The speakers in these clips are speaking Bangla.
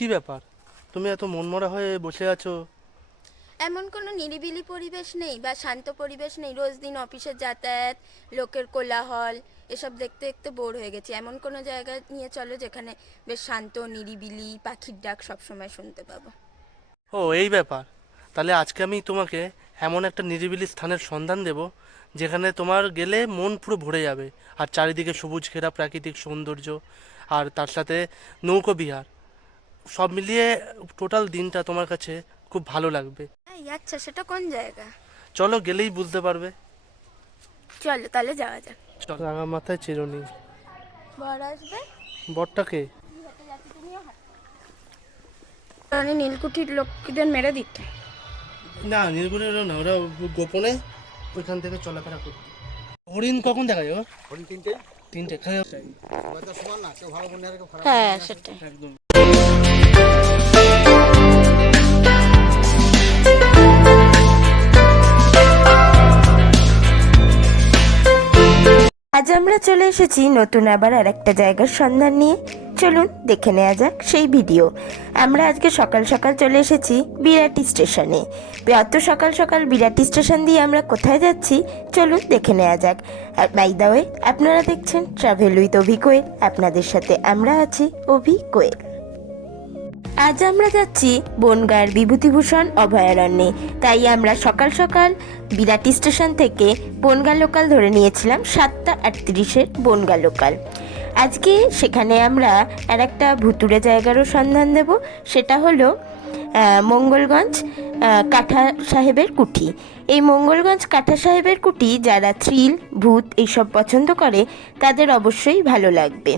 কি ব্যাপার? তুমি এত মনমরা হয়ে বসে আছো? এমন কোনো নিরিবিলি পরিবেশ নেই বা শান্ত পরিবেশ নেই? রোজ দিন অফিসের যাতায়াত, লোকের কোলাহল, এসব দেখতে দেখতে বোর হয়ে গেছি। এমন কোনো জায়গা নিয়ে চলো যেখানে বেশ শান্ত, নিরিবিলি, পাখির ডাক সবসময় শুনতে পাবো। ও এই ব্যাপার। তাহলে আজকে আমি তোমাকে এমন একটা নিরিবিলি স্থানের সন্ধান দেব, যেখানে তোমার গেলে মন পুরো ভরে যাবে। আর চারিদিকে সবুজ ঘেরা প্রাকৃতিক সৌন্দর্য, আর তার সাথে নৌকো বিহার, সব মিলিয়ে টোটাল দিনটা তোমার কাছে খুব ভালো লাগবে। এই আচ্ছা, সেটা কোন জায়গা? চলো, গেলেই বুঝতে পারবে। চলো তাহলে যাওয়া যাক। চলো, রাঙা মাথায় চিরুনি। বর আসবে? বরটাকে? আমি নীলকুঠির লোকদের মেরে দিতে। না, নীলগুড়ের না, ওরা গোপনে ওইখান থেকে চলাফেরা করতে। হরিণ কখন দেখা যায়? হরিণ তিনটে। তিনটে খায় সবাই তো সমান না, কেউ ভালো মনে আর কেউ খারাপ মনে হ্যাঁ আর। সেটাই। একদম। আজ আমরা চলে এসেছি নতুন আবার আর একটা জায়গার সন্ধান নিয়ে। চলুন দেখে নেওয়া যাক সেই ভিডিও। আমরা আজকে সকাল সকাল চলে এসেছি বিরাটি স্টেশনে। অত সকাল সকাল বিরাটি স্টেশন দিয়ে আমরা কোথায় যাচ্ছি চলুন দেখে নেওয়া যাক। আর বাই দ্য ওয়ে, আপনারা দেখছেন ট্রাভেল উইথ অভি কোয়েল। আপনাদের সাথে আমরা আছি অভি কোয়েল। আজ আমরা যাচ্ছি বনগাঁর বিভূতিভূষণ অভয়ারণ্যে। তাই আমরা সকাল সকাল বিরাটি স্টেশন থেকে বনগাঁ লোকাল ধরে নিয়েছিলাম 7:38-এর বনগাঁ লোকাল। আজকে সেখানে আমরা আর একটা ভুতুড়ে জায়গারও সন্ধান দেব। সেটা হলো মঙ্গলগঞ্জ কাঁঠা সাহেবের কুঠি। এই মঙ্গলগঞ্জ কাঁঠা সাহেবের কুঠি যারা থ্রিল, ভূত এইসব পছন্দ করে তাদের অবশ্যই ভালো লাগবে।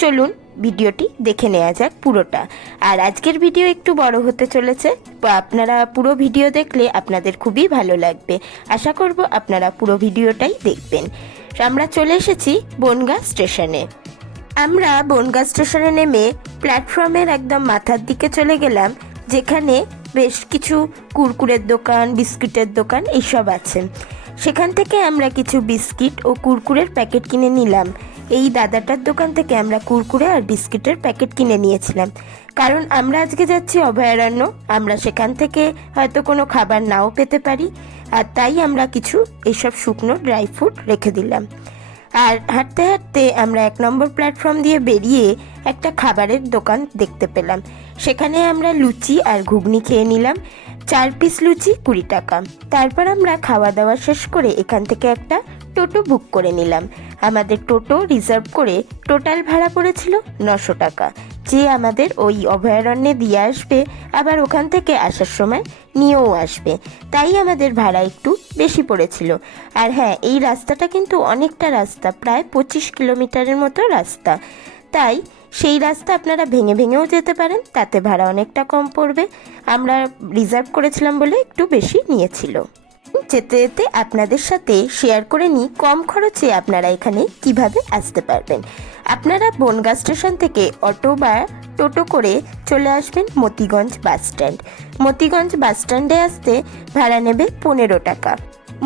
চলুন ভিডিওটি দেখে নেওয়া যাক পুরোটা। আর আজকের ভিডিও একটু বড় হতে চলেছে, আপনারা পুরো ভিডিও দেখলে আপনাদের খুবই ভালো লাগবে। আশা করব আপনারা পুরো ভিডিওটাই দেখবেন। আমরা চলে এসেছি বনগাঁ স্টেশনে। আমরা বনগাঁ স্টেশনে নেমে প্ল্যাটফর্মের একদম মাথার দিকে চলে গেলাম, যেখানে বেশ কিছু কুরকুরের দোকান, বিস্কিটের দোকান এইসব আছে। সেখান থেকে আমরা কিছু বিস্কিট ও কুরকুরের প্যাকেট কিনে নিলাম। এই দাদাটার দোকান থেকে আমরা কুরকুরে আর বিস্কিটের প্যাকেট কিনে নিয়েছিলাম, কারণ আমরা আজকে যাচ্ছি অভয়ারণ্য। আমরা সেখান থেকে হয়তো কোনো খাবার নাও পেতে পারি, আর তাই আমরা কিছু এইসব শুকনো ড্রাই ফ্রুট রেখে দিলাম। আর হাঁটতে হাঁটতে আমরা 1 নম্বর প্ল্যাটফর্ম দিয়ে বেরিয়ে একটা খাবারের দোকান দেখতে পেলাম। সেখানে আমরা লুচি আর ঘুগনি খেয়ে নিলাম। 4 পিস লুচি 20 টাকা। তারপর আমরা খাওয়া দাওয়া শেষ করে এখান থেকে একটা টোটো বুক করে নিলাম। আমাদের টোটো রিজার্ভ করে টোটাল ভাড়া পড়েছিল 900 টাকা, যে আমাদের ওই অভয়ারণ্যে দিয়ে আসবে, আবার ওখান থেকে আসার সময় নিয়েও আসবে। তাই আমাদের ভাড়া একটু বেশি পড়েছিল। আর হ্যাঁ, এই রাস্তাটা কিন্তু অনেকটা রাস্তা, প্রায় 25 কিলোমিটারের মতো রাস্তা। তাই সেই রাস্তা আপনারা ভেঙে ভেঙেও যেতে পারেন, তাতে ভাড়া অনেকটা কম পড়বে। আমরা রিজার্ভ করেছিলাম বলে একটু বেশি নিয়েছিল। যেতে যেতে আপনাদের সাথে শেয়ার করে নিই কম খরচে আপনারা এখানে কিভাবে আসতে পারবেন। আপনারা বনগাঁ স্টেশন থেকে অটো বা টোটো করে চলে আসবেন মতিগঞ্জ বাস স্ট্যান্ড। মতিগঞ্জ বাস স্ট্যান্ডে আসতে ভাড়া নেবে 15 টাকা।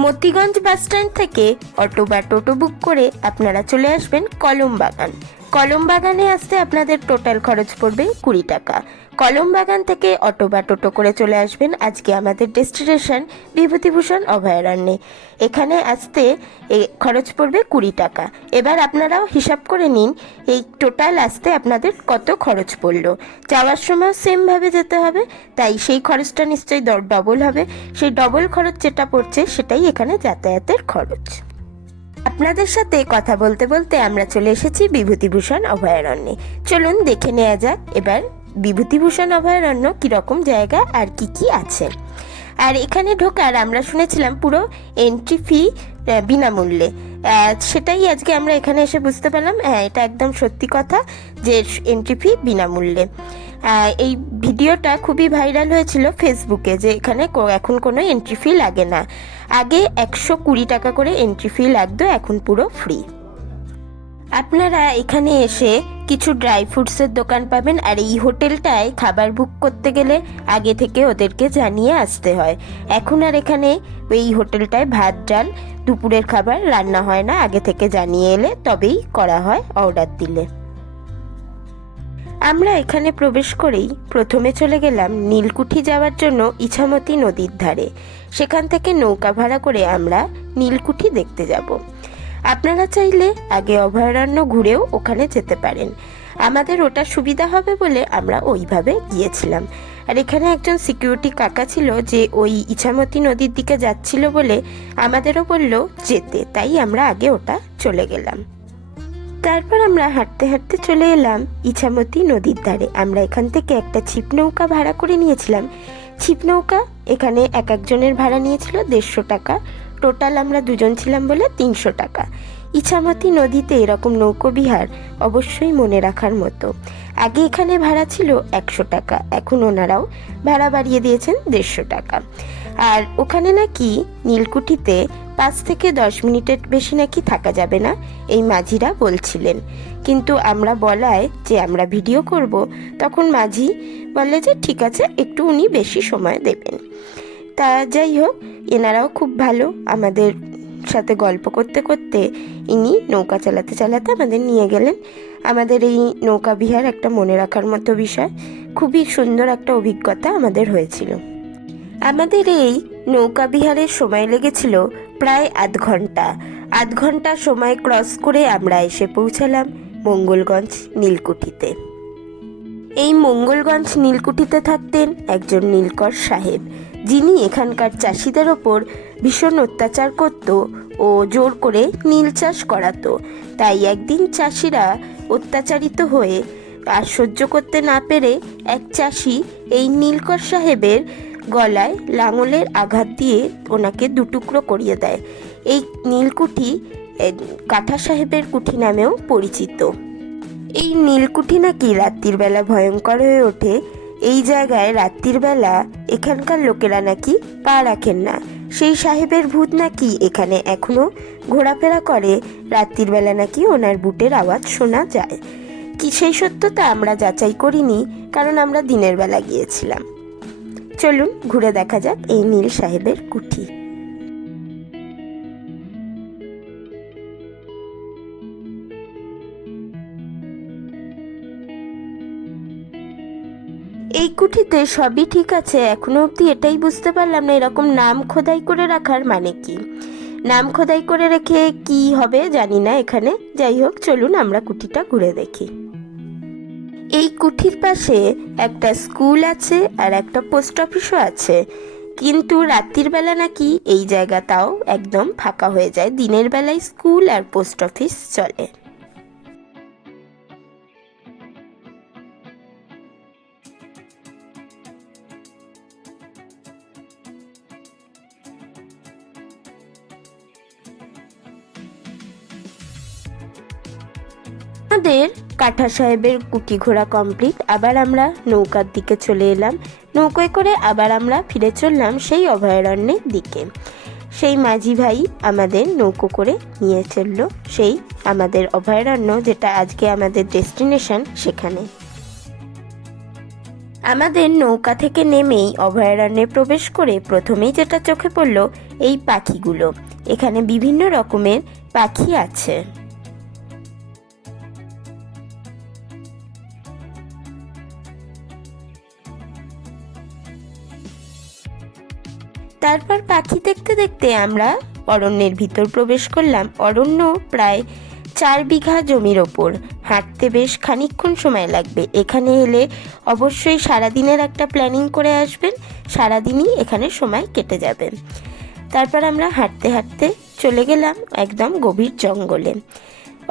মতিগঞ্জ বাস স্ট্যান্ড থেকে অটো বা টোটো বুক করে আপনারা চলে আসবেন কলমবাগান। কলমবাগানে আসতে আপনাদের টোটাল খরচ পড়বে 20 টাকা। কলমবাগান থেকে অটো বা টোটো করে চলে আসবেন আজকে আমাদের ডেস্টিনেশন বিভূতিভূষণ অভয়ারণ্যে। এখানে আসতে খরচ পড়বে 20 টাকা। এবার আপনারাও হিসাব করে নিন এই টোটাল আসতে আপনাদের কত খরচ পড়লো। যাওয়ার সময় সেমভাবে যেতে হবে, তাই সেই খরচটা নিশ্চয়ই ডবল হবে। সেই ডবল খরচ যেটা পড়ছে সেটাই এখানে যাতায়াতের খরচ। আপনাদের সাথে কথা বলতে বলতে আমরা চলে এসেছি বিভূতিভূষণ অভয়ারণ্যে। চলুন দেখে নেওয়া যাক এবার বিভূতিভূষণ অভয়ারণ্য কীরকম জায়গা আর কি কি আছে। আর এখানে ঢোকার আমরা শুনেছিলাম পুরো এন্ট্রি ফি বিনামূল্যে। সেটাই আজকে আমরা এখানে এসে বুঝতে পারলাম, হ্যাঁ এটা একদম সত্যি কথা যে এন্ট্রি ফি বিনামূল্যে। এই ভিডিওটা খুবই ভাইরাল হয়েছিল ফেসবুকে, যে এখানে এখন কোনো এন্ট্রি ফি লাগে না। আগে 120 টাকা করে এন্ট্রি ফি লাগতো, এখন পুরো ফ্রি। আপনারা এখানে এসে কিছু ড্রাই ফ্রুটসের দোকান পাবেন। আর এই হোটেলটায় খাবার বুক করতে গেলে আগে থেকে ওদেরকে জানিয়ে আসতে হয়। এখন আর এখানে এই হোটেলটায় ভাত ডাল দুপুরের খাবার রান্না হয় না, আগে থেকে জানিয়ে এলে তবেই করা হয় অর্ডার দিলে। আমরা এখানে প্রবেশ করেই প্রথমে চলে গেলাম নীলকুঠি যাওয়ার জন্য ইছামতি নদীর ধারে। সেখান থেকে নৌকা ভাড়া করে আমরা নীলকুঠি দেখতে যাব। আপনারা চাইলে আগে অভয়ারণ্য ঘুরেও ওখানে যেতে পারেন। আমাদের ওটা সুবিধা হবে বলে আমরা ওইভাবে গিয়েছিলাম। আর এখানে একজন সিকিউরিটি কাকা ছিল যে ওই ইছামতি নদীর দিকে যাচ্ছিল বলে আমাদেরও বলল যেতে, তাই আমরা আগে ওটা চলে গেলাম। তারপর আমরা হাঁটতে হাঁটতে চলে এলাম ইছামতি নদীর ধারে। আমরা এখান থেকে একটা ছিপ নৌকা ভাড়া করে নিয়েছিলাম। ছিপ নৌকা এখানে এক একজনের ভাড়া নিয়েছিল 150 টাকা, টোটাল আমরা দুজন ছিলাম বলে 300 টাকা। ইছামতি নদীতে এরকম নৌকোবিহার অবশ্যই মনে রাখার মতো। আগে এখানে ভাড়া ছিল 100 টাকা, এখন ওনারাও ভাড়া বাড়িয়ে দিয়েছেন 150 টাকা। আর ওখানে নাকি নীলকুঠিতে 5 থেকে 10 মিনিটের বেশি নাকি থাকা যাবে না, এই মাঝিরা বলছিলেন। কিন্তু আমরা বলায় যে আমরা ভিডিও করব, তখন মাঝি বললে যে ঠিক আছে, একটু উনি বেশি সময় দেবেন। তা যাই হোক, এনারাও খুব ভালো, আমাদের সাথে গল্প করতে করতে ইনি নৌকা চালাতে চালাতে আমাদের নিয়ে গেলেন। আমাদের এই নৌকা বিহার একটা মনে রাখার মতো বিষয়, খুবই সুন্দর একটা অভিজ্ঞতা আমাদের হয়েছিল। আমাদের এই নৌকা বিহারের সময় লেগেছিল প্রায় আধ ঘন্টা। আধ ঘন্টা সময় ক্রস করে আমরা এসে পৌঁছালাম মঙ্গলগঞ্জ নীলকুঠিতে। এই মঙ্গলগঞ্জ নীলকুঠিতে থাকতেন একজন নীলকর সাহেব, যিনি এখানকার চাষিদের ওপর ভীষণ অত্যাচার করত ও জোর করে নীল চাষ করাতো। তাই একদিন চাষিরা অত্যাচারিত হয়ে আর সহ্য করতে না পেরে এক চাষি এই নীলকর সাহেবের গলায় লাঙলের আঘাত দিয়ে ওনাকে দুটুকরো করিয়ে দেয়। এই নীলকুঠি কাঁঠা সাহেবের কুঠি নামেও পরিচিত। এই নীলকুঠি নাকি রাত্রির বেলা ভয়ঙ্কর হয়ে ওঠে। এই জায়গায় রাত্রির বেলা এখানকার লোকেরা নাকি পা রাখেন না। সেই সাহেবের ভূত নাকি এখানে এখনো ঘোরাফেরা করে। রাত্রির বেলা নাকি ওনার বুটের আওয়াজ শোনা যায়। কি সেই সত্যতা আমরা যাচাই করিনি, কারণ আমরা দিনের বেলা গিয়েছিলাম। চলুন ঘুরে দেখা যাক এই নীল সাহেবের কুঠি। এই কুঠিতে সবই ঠিক আছে, এখনো অবধি এটাই বুঝতে পারলাম না এরকম নাম খোদাই করে রাখার মানে কি। নাম খোদাই করে রেখে কি হবে জানি না এখানে। যাই হোক, চলুন আমরা কুঠিটা ঘুরে দেখি। এই কুঠির পাশে একটা স্কুল আছে আর একটা পোস্ট অফিসও আছে, কিন্তু রাত্রির বেলা নাকি এই জায়গাটাও একদম ফাঁকা হয়ে যায়। দিনের বেলায় স্কুল আর পোস্ট অফিস চলে। আমাদের কাঁঠা সাহেবের কুটি ঘোরা কমপ্লিট। আবার আমরা নৌকার দিকে চলে এলাম। নৌকায় করে আবার আমরা ফিরে চললাম সেই অভয়ারণ্যের দিকে। সেই মাঝি ভাই আমাদের নৌকো করে নিয়ে চলল সেই আমাদের অভয়ারণ্য, যেটা আজকে আমাদের ডেস্টিনেশন, সেখানে। আমাদের নৌকা থেকে নেমেই অভয়ারণ্যে প্রবেশ করে প্রথমেই যেটা চোখে পড়ল এই পাখিগুলো। এখানে বিভিন্ন রকমের পাখি আছে। তারপর পাখি দেখতে দেখতে আমরা অরণ্যের ভিতর প্রবেশ করলাম। অরণ্য প্রায় 4 বিঘা জমির ওপর, হাঁটতে বেশ খানিকক্ষণ সময় লাগবে। এখানে এলে অবশ্যই সারাদিনের একটা প্ল্যানিং করে আসবেন, সারাদিনই এখানে সময় কেটে যাবে। তারপর আমরা হাঁটতে হাঁটতে চলে গেলাম একদম গভীর জঙ্গলে।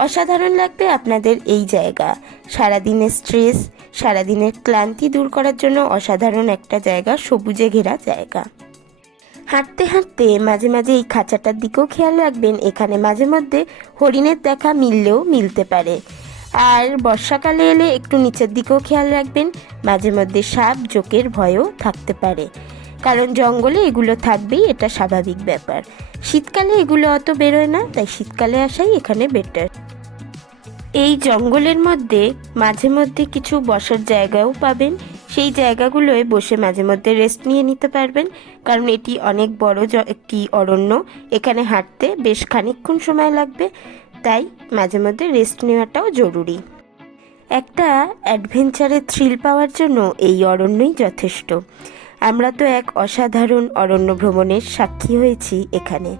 অসাধারণ লাগবে আপনাদের এই জায়গা। সারাদিনের স্ট্রেস, সারাদিনের ক্লান্তি দূর করার জন্য অসাধারণ একটা জায়গা, সবুজে ঘেরা জায়গা। হাঁটতে হাঁটতে মাঝে মাঝে এই খাঁচাটার দিকেও খেয়াল রাখবেন, এখানে মাঝে মধ্যে হরিণের দেখা মিললেও মিলতে পারে। আর বর্ষাকালে এলে একটু নিচের দিকেও খেয়াল রাখবেন, মাঝে মধ্যে সাপ জোকের ভয়ও থাকতে পারে, কারণ জঙ্গলে এগুলো থাকবেই, এটা স্বাভাবিক ব্যাপার। শীতকালে এগুলো অত বেরোয় না, তাই শীতকালে আসাই এখানে বেটার। এই জঙ্গলের মধ্যে মাঝে মধ্যে কিছু বসার জায়গাও পাবেন, সেই জায়গাগুলোয় বসে মাঝে মধ্যে রেস্ট নিয়ে নিতে পারবেন, কারণ এটি অনেক বড় একটি অরণ্য। এখানে হাঁটতে বেশ খানিকক্ষণ সময় লাগবে, তাই মাঝে মধ্যে রেস্ট নেওয়াটাও জরুরি। একটা অ্যাডভেঞ্চারের থ্রিল পাওয়ার জন্য এই অরণ্যই যথেষ্ট। আমরা তো এক অসাধারণ অরণ্য ভ্রমণের সাক্ষী হয়েছি এখানে।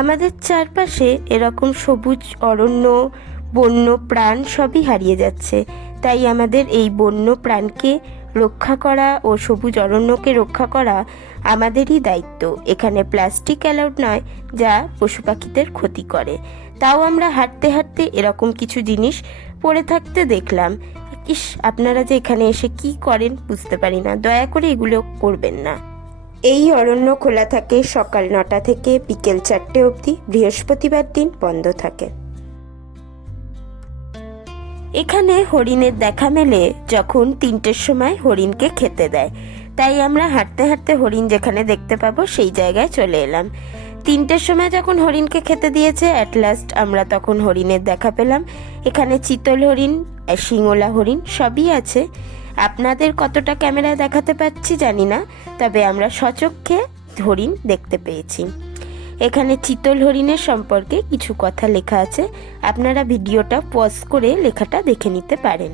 আমাদের চারপাশে এরকম সবুজ অরণ্য, বন্য প্রাণ সবই হারিয়ে যাচ্ছে। তাই আমাদের এই বন্য প্রাণকে রক্ষা করা ও সবুজ অরণ্যকে রক্ষা করা আমাদেরই দায়িত্ব। এখানে প্লাস্টিক অ্যালাউড নয়, যা পশু পাখিদের ক্ষতি করে। তাও আমরা হাঁটতে হাঁটতে এরকম কিছু জিনিস পড়ে থাকতে দেখলাম। ইস, আপনারা যে এখানে এসে কি করেন বুঝতে পারি না। দয়া করে এগুলো করবেন না। এই অরণ্য খোলা থাকে সকাল 9টা থেকে বিকেল 4টে অবধি। বৃহস্পতিবার দিন বন্ধ থাকে। এখানে হরিণের দেখা মেলে যখন 3টের সময় হরিণকে খেতে দেয়। তাই আমরা হাঁটতে হাঁটতে হরিণ যেখানে দেখতে পাবো সেই জায়গায় চলে এলাম। 3টের সময় যখন হরিণকে খেতে দিয়েছে, অ্যাট লাস্ট আমরা তখন হরিণের দেখা পেলাম। এখানে চিতল হরিণ, শিঙলা হরিণ সবই আছে। আপনাদের কতটা ক্যামেরায় দেখাতে পাচ্ছি জানি না, তবে আমরা সচক্ষে হরিণ দেখতে পেয়েছি। এখানে চিতল হরিণের সম্পর্কে কিছু কথা লেখা আছে, আপনারা ভিডিওটা পজ করে লেখাটা দেখে নিতে পারেন।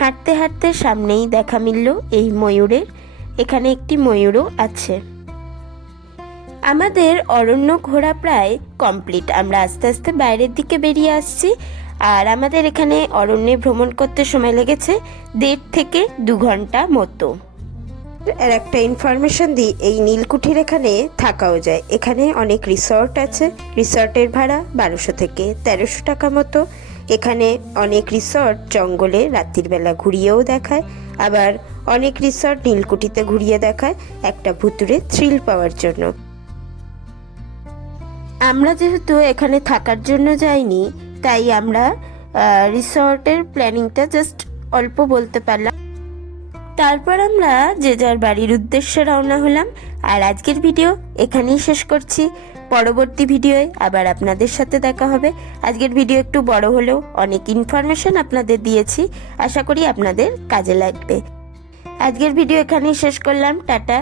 হাঁটতে হাঁটতে সামনেই দেখা মিলল এই ময়ূরের। এখানে একটি ময়ূরও আছে। আমাদের অরণ্য ঘোরা প্রায় কমপ্লিট। আমরা আস্তে আস্তে বাইরের দিকে বেরিয়ে আসছি। আর আমাদের এখানে অরণ্যে ভ্রমণ করতে সময় লেগেছে 1.5 থেকে 2 ঘন্টা মতো। আর একটা ইনফরমেশন দিই, এই নীলকুঠির এখানে থাকাও যায়। এখানে অনেক রিসর্ট আছে। রিসর্টের ভাড়া 1200 থেকে 1300 টাকা মতো। এখানে অনেক রিসর্ট জঙ্গলে রাত্রির বেলা ঘুরিয়েও দেখায়, আবার অনেক রিসর্ট নীলকুঠিতে ঘুরিয়ে দেখায় একটা ভুতুরে থ্রিল পাওয়ার জন্য। আমরা যেহেতু এখানে থাকার জন্য যাইনি, তাই আমরা রিসর্টের প্ল্যানিংটা জাস্ট অল্প বলতে পারলাম। তারপর আমরা যে যার বাড়ির উদ্দেশ্যে রওনা হলাম। আর আজকের ভিডিও এখানেই শেষ করছি। পরবর্তী ভিডিওয় আবার আপনাদের সাথে দেখা হবে। আজকের ভিডিও একটু বড় হলেও অনেক ইনফরমেশন আপনাদের দিয়েছি, আশা করি আপনাদের কাজে লাগবে। আজকের ভিডিও এখানেই শেষ করলাম, টাটা।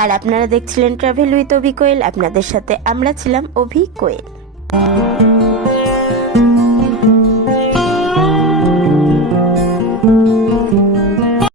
আর আপনারা দেখছিলেন ট্রাভেল উইথ অভি কোয়েল। আপনাদের সাথে আমরা ছিলাম অভি কোয়েল।